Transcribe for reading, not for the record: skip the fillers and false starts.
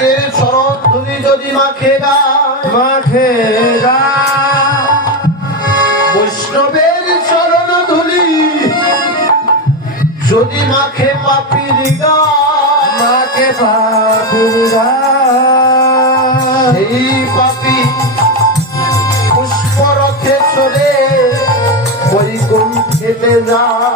ভক্তের চরণ ধুলি যদি মাখে গা বৈষ্ণবের চরণ ধুলি যদি মাখে পাপির গা সেই পাপি পুষ্পরথে চলে বৈকুণ্ঠেতে যায়।